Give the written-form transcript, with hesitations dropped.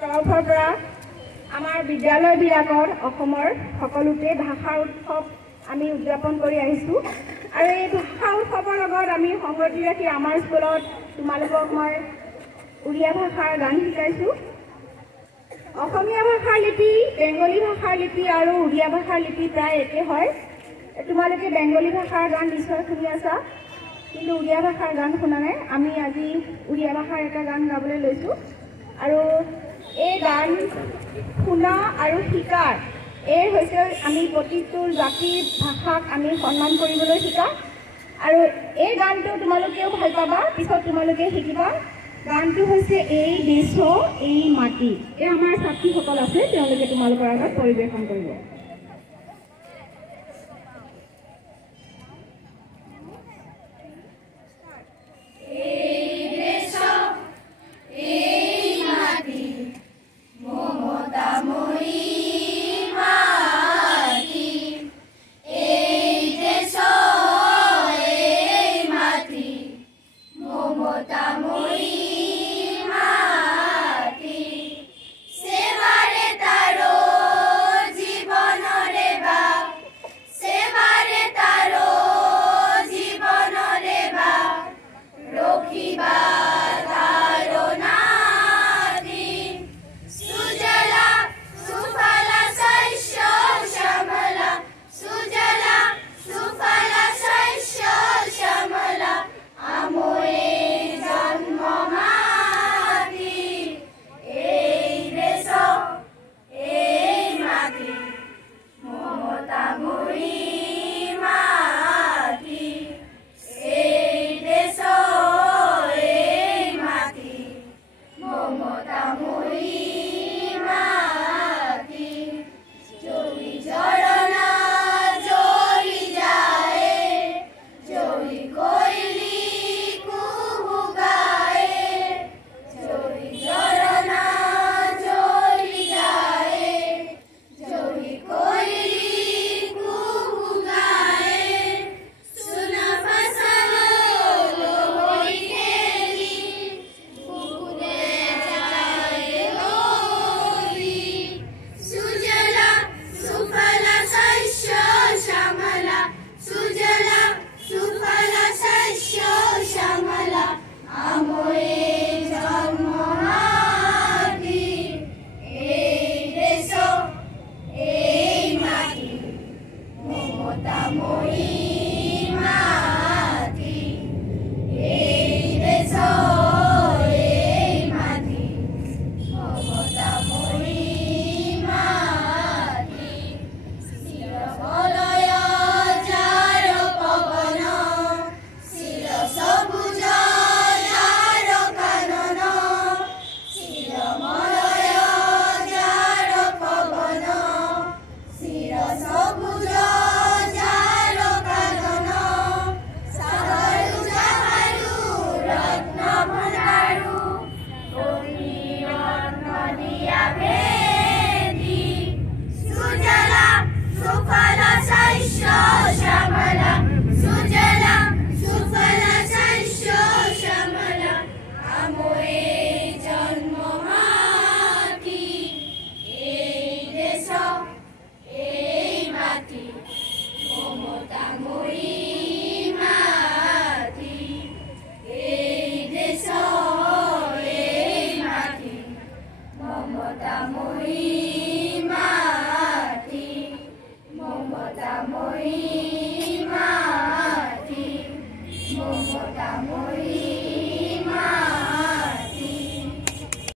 তৰফৰ পৰা আমাৰ বিদ্যালয়বিলাকৰ অসমৰ সকলোতে ভাষা উৎসৱ আমি উদযাপন কৰি আহিছোঁ আৰু এই ভাষা উৎসৱৰ লগত আমি সংগতি ৰাখি আমাৰ স্কুলত তোমালোকক মই উড়িয়া ভাষাৰ গান শিকাইছোঁ। অসমীয়া ভাষাৰ লিপি, বেংগলী ভাষাৰ লিপি আৰু উড়িয়া ভাষাৰ লিপি প্ৰায় একে হয়। তোমালোকে বেংগলী ভাষাৰ গান নিশ্চয় শুনি আছা, কিন্তু উড়িয়া ভাষাৰ গান শুনা নাই। আমি আজি উড়িয়া ভাষাৰ এটা গান গাবলৈ লৈছোঁ আৰু এই গান শুনা আৰু শিকাৰ এই হৈছে আমি প্ৰতিটো জাতিৰ ভাষাক আমি সন্মান কৰিবলৈ শিকা আৰু এই গানটো তোমালোকেও ভাল পাবা, পিছত তোমালোকে শিকিবা। গানটো হৈছে এই দেশ এই মাটি। এই আমাৰ ছাত্ৰীসকল আছে, তেওঁলোকে তোমালোকৰ আগত পৰিৱেশন কৰিব। মমতা মই